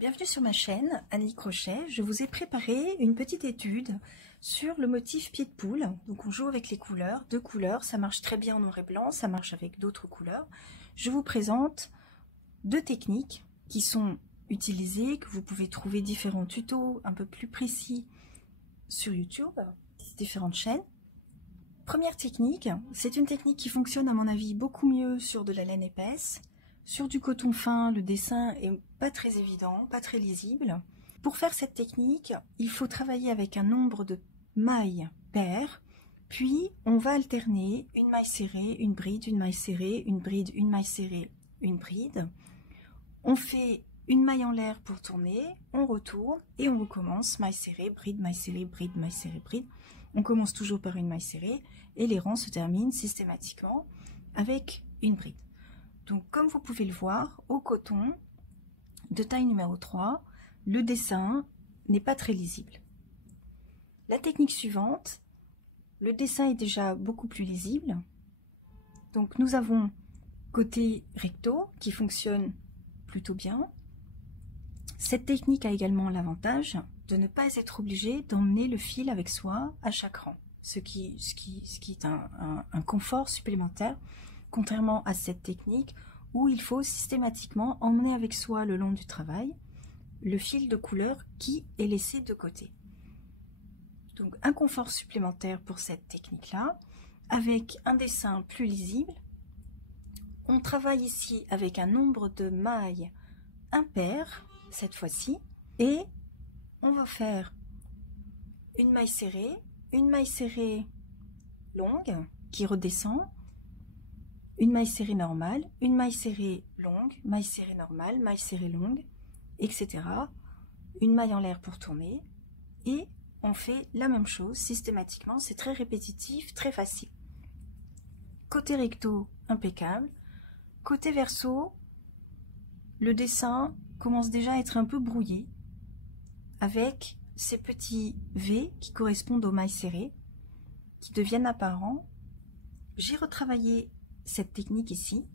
Bienvenue sur ma chaîne Annie Crochet. Je vous ai préparé une petite étude sur le motif pied de poule. Donc on joue avec les couleurs, deux couleurs, ça marche très bien en noir et blanc, ça marche avec d'autres couleurs. Je vous présente deux techniques qui sont utilisées, que vous pouvez trouver différents tutos un peu plus précis sur YouTube, différentes chaînes. Première technique, c'est une technique qui fonctionne à mon avis beaucoup mieux sur de la laine épaisse. Sur du coton fin, le dessin est pas très évident, pas très lisible. Pour faire cette technique, il faut travailler avec un nombre de mailles paires, puis on va alterner une maille serrée, une bride, une maille serrée, une bride, une maille serrée, une bride. On fait une maille en l'air pour tourner, on retourne et on recommence maille serrée, bride, bride, maille serrée, bride. On commence toujours par une maille serrée et les rangs se terminent systématiquement avec une bride. Donc comme vous pouvez le voir, au coton de taille numéro 3, le dessin n'est pas très lisible. La technique suivante, le dessin est déjà beaucoup plus lisible. Donc nous avons côté recto qui fonctionne plutôt bien. Cette technique a également l'avantage de ne pas être obligé d'emmener le fil avec soi à chaque rang, ce qui est un confort supplémentaire, contrairement à cette technique où il faut systématiquement emmener avec soi le long du travail le fil de couleur qui est laissé de côté. Donc un confort supplémentaire pour cette technique-là, avec un dessin plus lisible. On travaille ici avec un nombre de mailles impair cette fois-ci, et on va faire une maille serrée longue qui redescend, une maille serrée normale, une maille serrée longue, maille serrée normale, maille serrée longue, etc. Une maille en l'air pour tourner, et on fait la même chose systématiquement. C'est très répétitif, très facile. Côté recto, impeccable. Côté verso, le dessin commence déjà à être un peu brouillé, avec ces petits V qui correspondent aux mailles serrées, qui deviennent apparents. J'ai retravaillé cette technique ici,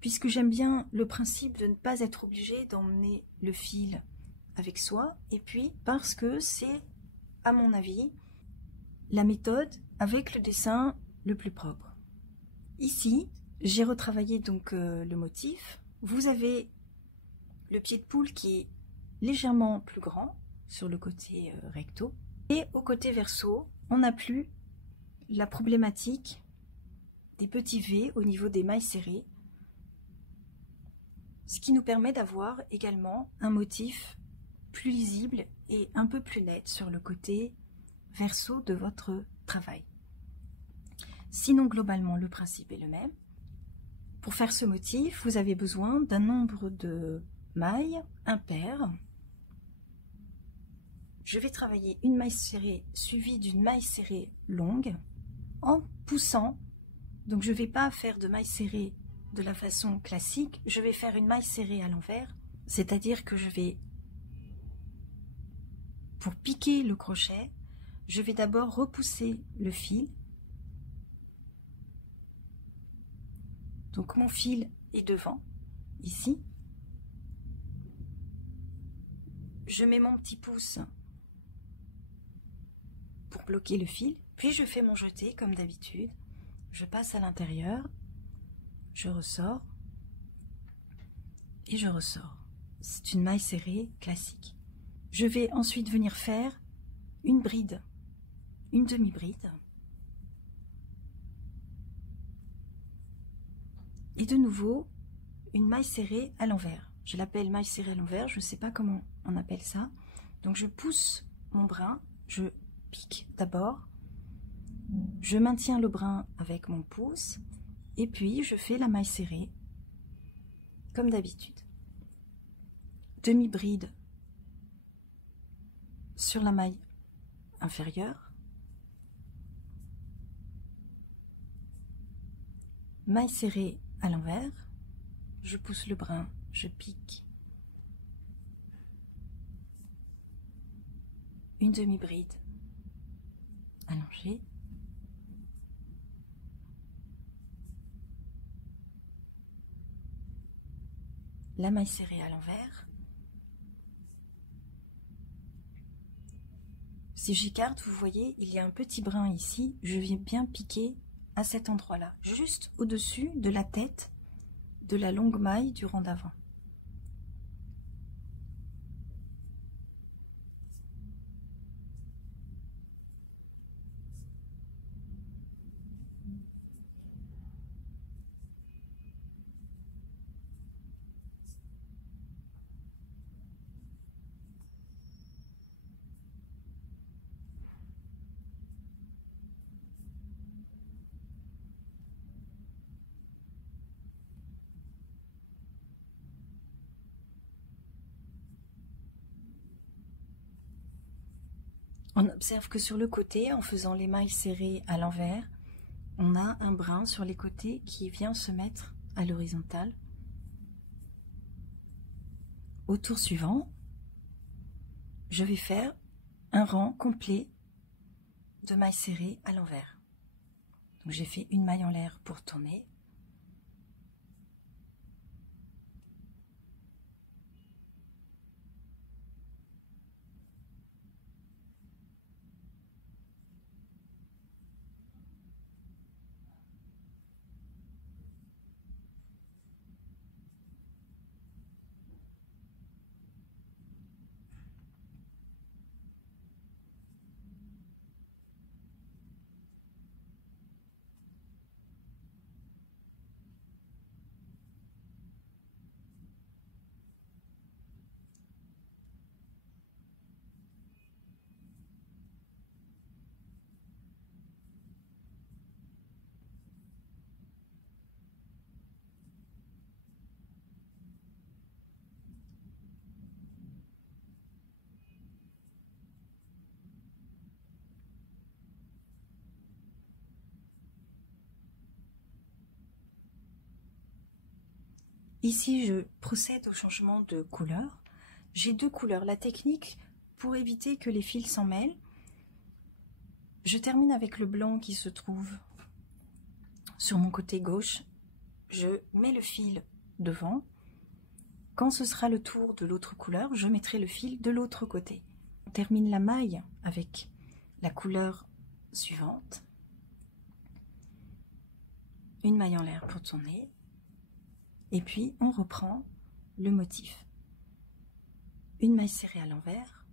puisque j'aime bien le principe de ne pas être obligé d'emmener le fil avec soi, et puis parce que c'est, à mon avis, la méthode avec le dessin le plus propre. Ici, j'ai retravaillé donc le motif. Vous avez le pied de poule qui est légèrement plus grand sur le côté recto, et au côté verso, on n'a plus la problématique des petits V au niveau des mailles serrées, ce qui nous permet d'avoir également un motif plus lisible et un peu plus net sur le côté verso de votre travail. Sinon, globalement, le principe est le même. Pour faire ce motif, vous avez besoin d'un nombre de mailles impair. Je vais travailler une maille serrée suivie d'une maille serrée longue en poussant. Donc je ne vais pas faire de maille serrée de la façon classique, je vais faire une maille serrée à l'envers, c'est-à-dire que je vais, pour piquer le crochet, je vais d'abord repousser le fil. Donc mon fil est devant, ici. Je mets mon petit pouce pour bloquer le fil, puis je fais mon jeté comme d'habitude. Je passe à l'intérieur, je ressors et je ressors. C'est une maille serrée classique. Je vais ensuite venir faire une bride, une demi-bride. Et de nouveau, une maille serrée à l'envers. Je l'appelle maille serrée à l'envers, je ne sais pas comment on appelle ça. Donc je pousse mon brin, je pique d'abord, je maintiens le brin avec mon pouce, et puis je fais la maille serrée, comme d'habitude. Demi-bride sur la maille inférieure, maille serrée à l'envers, je pousse le brin, je pique, une demi-bride allongée, la maille serrée à l'envers, Si j'écarte, vous voyez, il y a un petit brin ici. Je viens bien piquer à cet endroit-là, juste au-dessus de la tête de la longue maille du rang d'avant. On observe que sur le côté, en faisant les mailles serrées à l'envers, on a un brin sur les côtés qui vient se mettre à l'horizontale. Au tour suivant, je vais faire un rang complet de mailles serrées à l'envers. Donc j'ai fait une maille en l'air pour tourner. Ici, je procède au changement de couleur. J'ai deux couleurs. La technique, pour éviter que les fils s'en mêlent, je termine avec le blanc qui se trouve sur mon côté gauche. Je mets le fil devant. Quand ce sera le tour de l'autre couleur, je mettrai le fil de l'autre côté. On termine la maille avec la couleur suivante. Une maille en l'air pour tourner. Et puis, on reprend le motif. Une maille serrée à l'envers.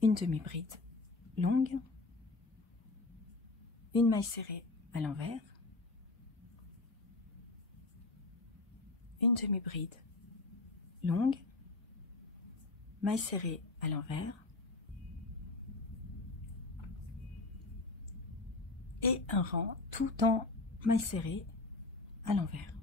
Une demi-bride longue. Une maille serrée à l'envers. Une demi-bride longue. Maille serrée à l'envers. Et un rang tout en maille serrée à l'envers.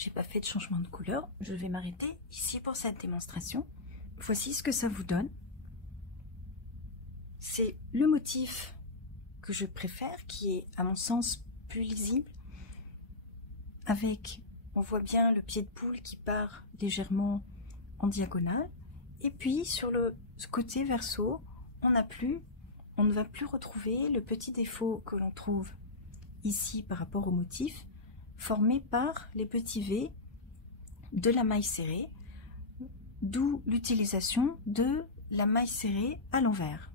J'ai pas fait de changement de couleur, je vais m'arrêter ici pour cette démonstration. Voici ce que ça vous donne. C'est le motif que je préfère, qui est à mon sens plus lisible, avec, on voit bien le pied de poule qui part légèrement en diagonale, et puis sur le côté verso, on ne va plus retrouver le petit défaut que l'on trouve ici par rapport au motif, formé par les petits V de la maille serrée, d'où l'utilisation de la maille serrée à l'envers.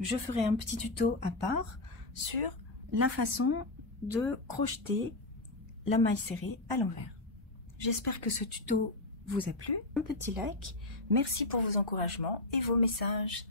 Je ferai un petit tuto à part sur la façon de crocheter la maille serrée à l'envers. J'espère que ce tuto vous a plu. Un petit like, merci pour vos encouragements et vos messages.